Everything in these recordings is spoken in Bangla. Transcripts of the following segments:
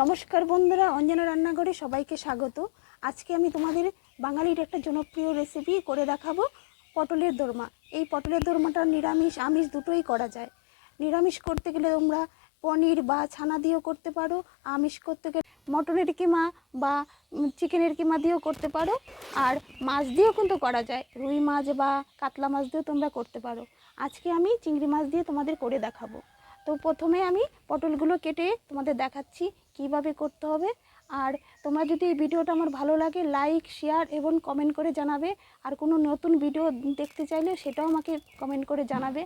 নমস্কার বন্ধুরা, অঞ্জনা রান্নাঘরে সবাইকে স্বাগত। আজকে আমি তোমাদের বাঙালির একটা জনপ্রিয় রেসিপি করে দেখাবো, পটলের দোরমা। এই পটলের দোরমাটা নিরামিষ, আমিষ দুটোই করা যায়। নিরামিষ করতে গেলে তোমরা পনির বা ছানা দিয়েও করতে পারো, আমিষ করতে গেলে মটনের কিমা বা চিকেনের কিমা দিয়েও করতে পারো, আর মাছ দিয়েও কিন্তু করা যায়। রুই মাছ বা কাতলা মাছ দিয়েও তোমরা করতে পারো। আজকে আমি চিংড়ি মাছ দিয়ে তোমাদের করে দেখাবো। তো প্রথমে আমি পটলগুলো কেটে তোমাদের দেখাচ্ছি কীভাবে করতে হবে। আর তোমরা যদি এই ভিডিওটা আমার ভালো লাগে লাইক শেয়ার এবং কমেন্ট করে জানাবে। আর কোনো নতুন ভিডিও দেখতে চাইলে সেটাও আমাকে কমেন্ট করে জানাবে।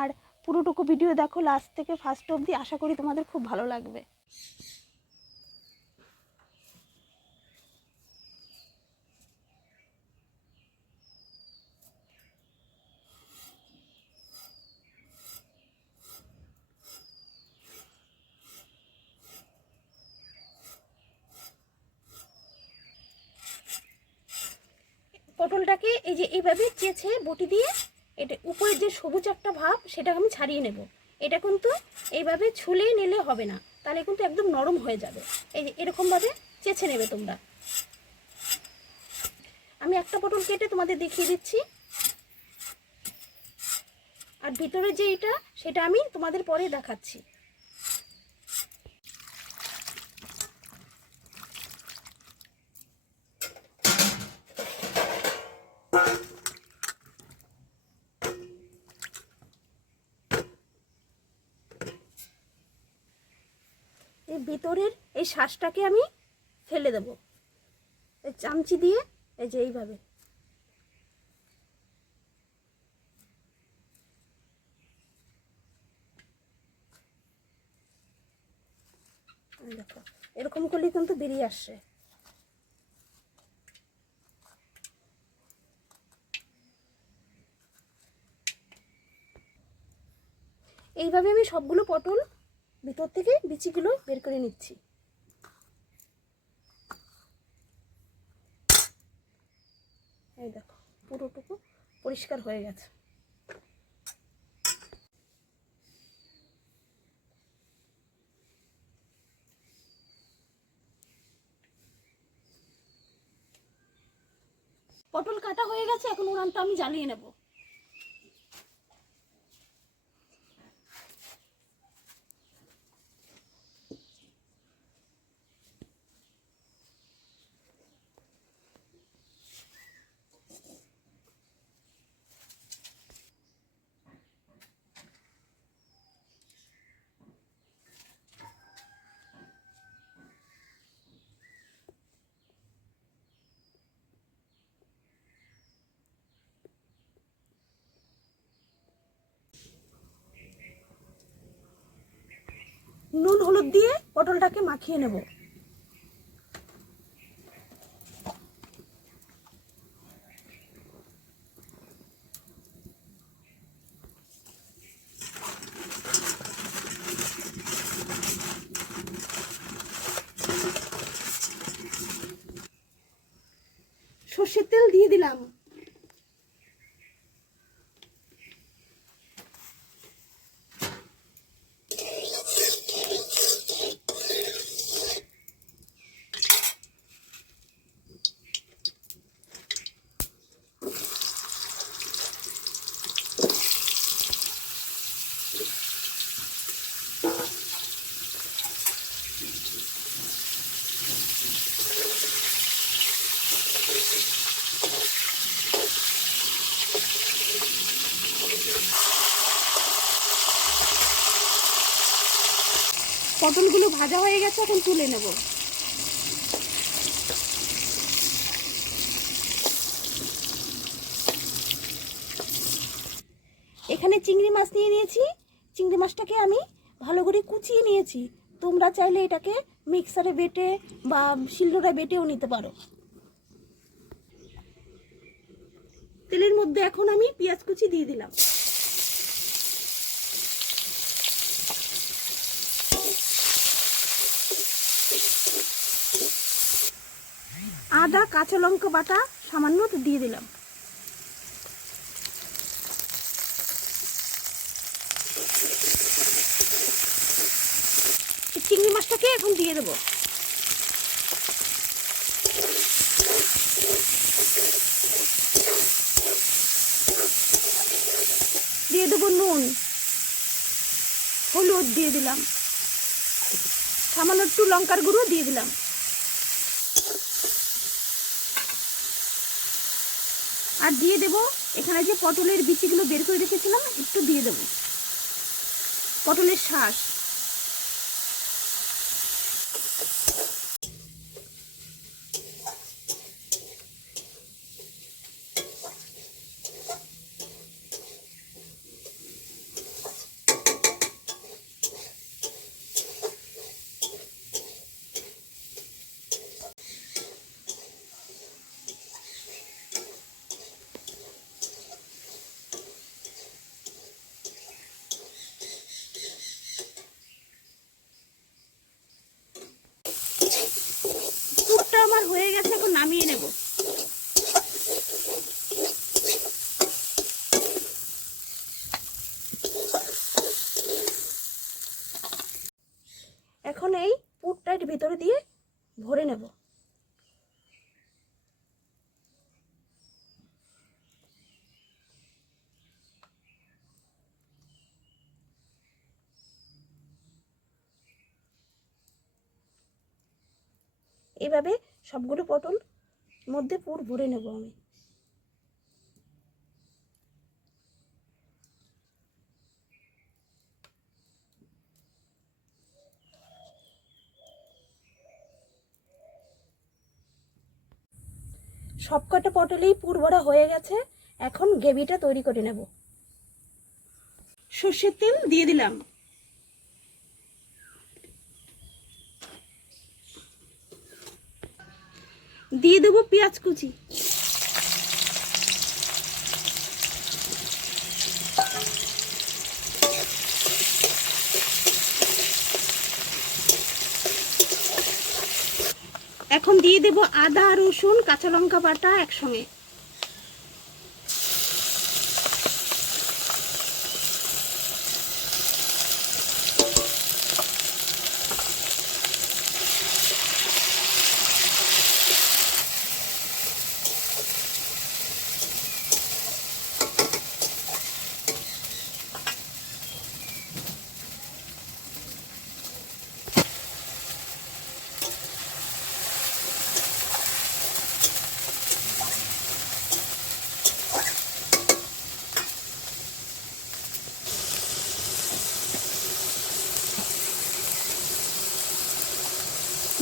আর পুরোটুকু ভিডিও দেখো লাস্ট থেকে ফার্স্ট অবধি। আশা করি তোমাদের খুব ভালো লাগবে। পটলটাকে এই যে এইভাবে চেছে বটি দিয়ে এটা উপরের যে সবুজ একটা ভাব, সেটা আমি ছাড়িয়ে নেব। এটা কিন্তু এইভাবে ছুলে নিলে হবে না। তাহলে কিন্তু একদম নরম হয়ে যাবে। এই যে এরকমভাবে চেছে নেবে তোমরা। আমি একটা পটল কেটে তোমাদের দেখিয়ে দিচ্ছি। আর ভিতরে যে এটা, সেটা আমি তোমাদের পরে দেখাচ্ছি। ভিতরের এই শ্বাসটাকে আমি ফেলে দেব। এই চামচি দিয়ে, এই যে এইভাবে। দেখো, এরকম করলে কিন্তু বেরিয়ে আসছে। এইভাবে আমি সবগুলো পটল ভিতর থেকে বিচিগুলো বের করে নিচ্ছি। এই দেখো, পুরোটুকু পরিষ্কার হয়ে গেছে। পটল কাটা হয়ে গেছে, এখন উনানটা আমি জ্বালিয়ে নেব। নুন হলুদ দিয়ে পটলটাকে মাখিয়ে নেব। সর্ষের তেল দিয়ে দিলাম। পটলগুলো ভাজা হয়ে গেছে, এখন তুলে নেব। এখানে চিংড়ি মাছ নিয়ে নিয়েছি। চিংড়ি মাছটাকে আমি ভালো করে কুচিয়ে নিয়েছি। তোমরা চাইলে এটাকে মিক্সারে বেটে বা শিলনোড়ায় বেটেও নিতে পারো। তেলের মধ্যে এখন আমি পেঁয়াজ কুচি দিয়ে দিলাম। আদা, কাঁচা লঙ্কা বাটা সামান্য দিয়ে দিলাম। চিংড়ি মাছটাকে এখন দিয়ে দেবো। দিয়ে দেবো নুন, হলুদ দিয়ে দিলাম। সামান্য একটু লঙ্কার গুঁড়ো দিয়ে দিলাম। আর দিয়ে দেব, এখানে যে পটলের বিচিগুলো বের করে রেখেছিলাম, একটু দিয়ে দেব। পটলের শ্বাস পুরটা আমার হয়ে গেছে এখন নামিয়ে নেব এখন এই পুরটা এর ভিতরে দিয়ে ভরে নেব। এভাবে সবগুলো পটল মধ্যে পুর ভরে নেব আমি। সবকটা পটলেই পুর ভরা হয়ে গেছে, এখন গ্রেভিটা তৈরি করে নেব। সর্ষের তেল দিয়ে দিলাম। দিয়ে দেবো পেঁয়াজ কুচি এখন দিয়ে দেব আদা রসুন কাঁচা লঙ্কা বাটা একসঙ্গে।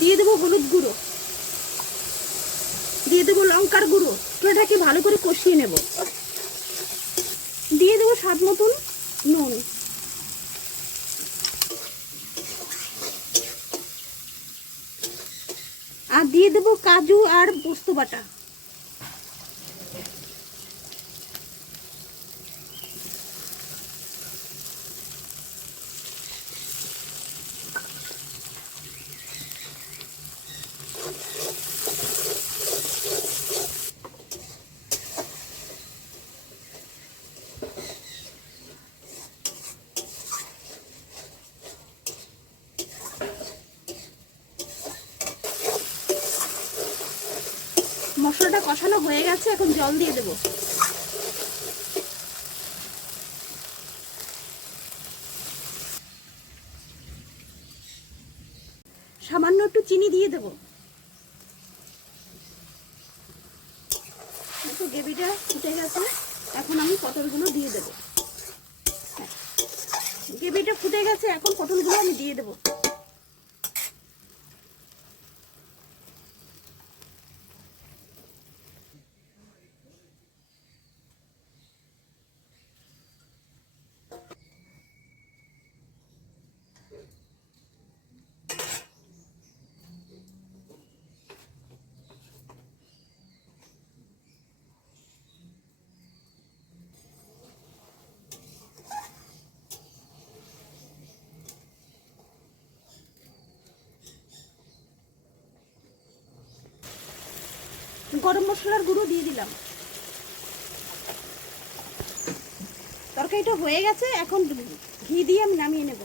দিয়ে দেবো হলুদ গুঁড়ো। দিয়ে দেবো লঙ্কার গুঁড়ো। পুরোটাকে ভালো করে কষিয়ে নেব। দিয়ে দেবো স্বাদ মতন নুন। আর দিয়ে দেবো কাজু আর পোস্ত বাটা। মশলাটা কষানো হয়ে গেছে, এখন জল দিয়ে দেবো। সামান্য একটু চিনি দিয়ে দেবো। একটু গ্রেভিটা ফুটে গেছে, এখন আমি পটলগুলো দিয়ে দেবো। হ্যাঁ। গ্রেভিটা ফুটে গেছে, এখন পটলগুলো আমি দিয়ে দেবো। গরম মশলার গুঁড়ো দিয়ে দিলাম। তরকারিটা হয়ে গেছে এখন ঘি দিয়ে আমি নামিয়ে নেব।